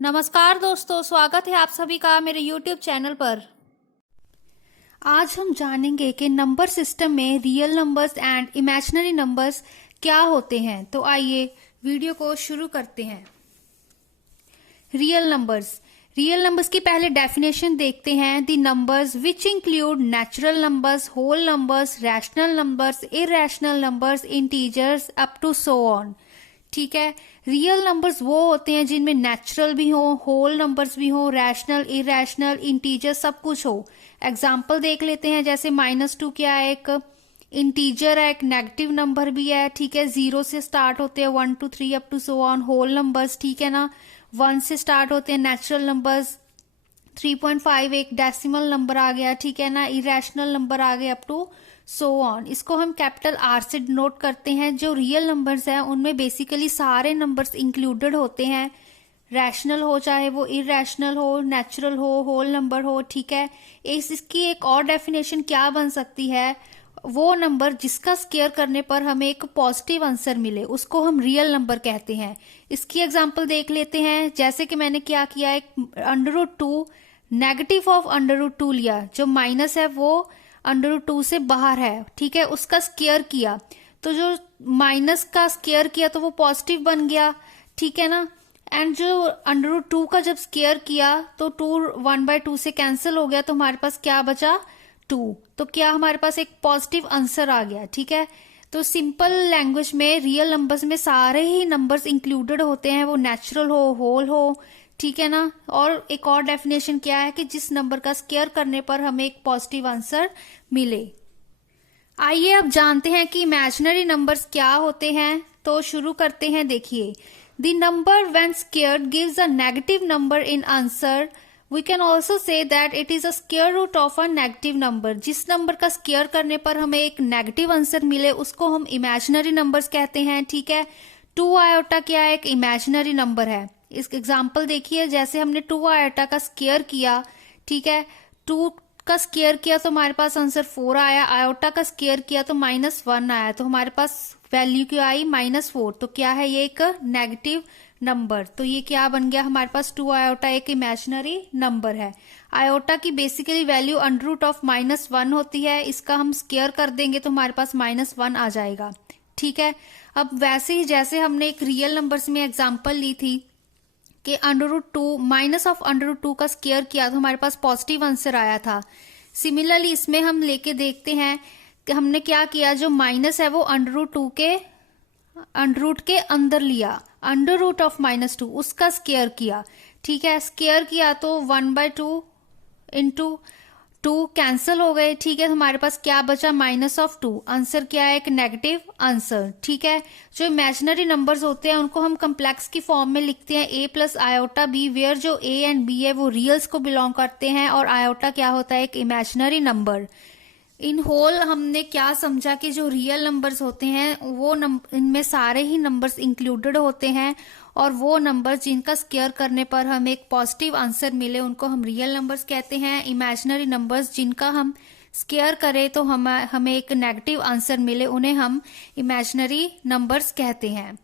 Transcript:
नमस्कार दोस्तों, स्वागत है आप सभी का मेरे YouTube चैनल पर। आज हम जानेंगे कि नंबर सिस्टम में real numbers and imaginary numbers क्या होते हैं। तो आइए वीडियो को शुरू करते हैं। रियल नंबर्स की पहले डेफिनेशन देखते हैं। The numbers which include natural numbers, whole numbers, rational numbers, irrational numbers, integers up to so on. ठीक है, रियल नंबर्स वो होते हैं जिनमें नेचुरल भी हो, होल नंबर्स भी हो, रैशनल, इरेशनल, इंटीजर सब कुछ हो। एग्जाम्पल देख लेते हैं, जैसे -2 क्या है, एक इंटीजर है, एक नेगेटिव नंबर भी है। ठीक है, 0 से स्टार्ट होते हैं, 1 2 3 up to so on. Whole numbers, ठीक है ना, 1 से स्टार्ट होते हैं। नेचुरल नंबर्स 3.5 एक डेसिमल नंबर आ गया, ठीक है ना। इरेशनल नंबर आ गए अप टू सो ऑन। इसको हम कैपिटल आर से डिनोट करते हैं। जो रियल नंबर्स हैं उनमें बेसिकली सारे नंबर्स इंक्लूडेड होते हैं, रैशनल हो चाहे वो इरेशनल हो, नेचुरल हो, होल नंबर हो। ठीक है, इसकी एक और डेफिनेशन क्या बन सकती है, वो नंबर जिसका स्क्वायर करने पर हमें एक पॉजिटिव आंसर मिले उसको हम रियल नंबर कहते हैं। इसकी एग्जांपल देख लेते हैं, जैसे कि मैंने क्या किया, एक √2 नेगेटिव ऑफ √2 लिया, जो माइनस है वो √2 से बाहर है। ठीक है, उसका स्क्वायर किया तो जो माइनस का स्क्वायर किया तो वो पॉजिटिव बन गया। ठीक है ना, एंड जो √2 का जब स्क्वायर किया तो 2 1/2 से कैंसिल हो गया, तो हमारे पास क्या बचा, 2। तो क्या हमारे पास एक पॉजिटिव आंसर आ गया। ठीक है, तो सिंपल लैंग्वेज में रियल नंबर्स में सारे ही नंबर्स इंक्लूडेड होते हैं, वो नेचुरल हो, होल हो। ठीक है ना, और एक और डेफिनेशन क्या है कि जिस नंबर का स्क्वायर करने पर हमें एक पॉजिटिव आंसर मिले। आइए अब जानते हैं कि इमेजिनरी नंबर्स क्या होते हैं। तो शुरू करते हैं। देखिए, the number when squared gives a negative number in answer. We can also say that it is a square root of a negative number. जिस नंबर का स्क्वायर करने पर हमें एक नेगेटिव आंसर मिले उसको हम इमेजिनरी नंबर्स कहते हैं। ठीक है, 2 आयोटा क्या है, एक इमेजिनरी नंबर है। इस एग्जाम्पल देखिए, जैसे हमने 2 आयोटा का स्क्वायर किया, ठीक है, 2 का स्क्वायर किया तो हमारे पास आंसर 4 आया। आयोटा का स्क्वायर किया तो -1 आया, तो हमारे पास वैल्यू क्या आई, -4। तो क्या है, ये एक नेगेटिव नंबर। तो ये क्या बन गया हमारे पास, 2 आयोटा एक इमेजिनरी नंबर है। आयोटा की बेसिकली वैल्यू √-1 होती है। इसका हम स्क्वायर कर देंगे तो हमारे पास -1 आ जाएगा। ठीक है, अब वैसे ही जैसे हमने एक रियल नंबर्स में एग्जांपल ली थी कि √2 माइनस ऑफ √2 का स्क्वायर किया तो हमारे पास पॉजिटिव आंसर आया था। सिमिलरली इसमें हम लेके देखते हैं कि हमने क्या किया, जो माइनस है वो अंडर रूट के अंदर लिया, √-2 उसका स्क्वायर किया। ठीक है, स्क्वायर किया तो 1/2 इंटू 2 कैंसिल हो गए। ठीक है, तो हमारे पास क्या बचा, -2। आंसर क्या है, एक नेगेटिव आंसर। ठीक है, जो इमेजिनरी नंबर्स होते हैं उनको हम कम्प्लेक्स की फॉर्म में लिखते हैं a + आयोटा b, वेयर जो a एंड b है वो रियल्स को बिलोंग करते हैं और आयोटा क्या होता है, एक इमेजिनरी नंबर। इन होल हमने क्या समझा कि जो रियल नंबर्स होते हैं वो इनमें सारे ही नंबर्स इंक्लूडेड होते हैं, और वो नंबर्स जिनका स्क्वायर करने पर हमें एक पॉजिटिव आंसर मिले उनको हम रियल नंबर्स कहते हैं। इमेजिनरी नंबर्स जिनका हम स्क्वायर करें तो हमें एक नेगेटिव आंसर मिले उन्हें हम इमेजिनरी नंबर्स कहते हैं।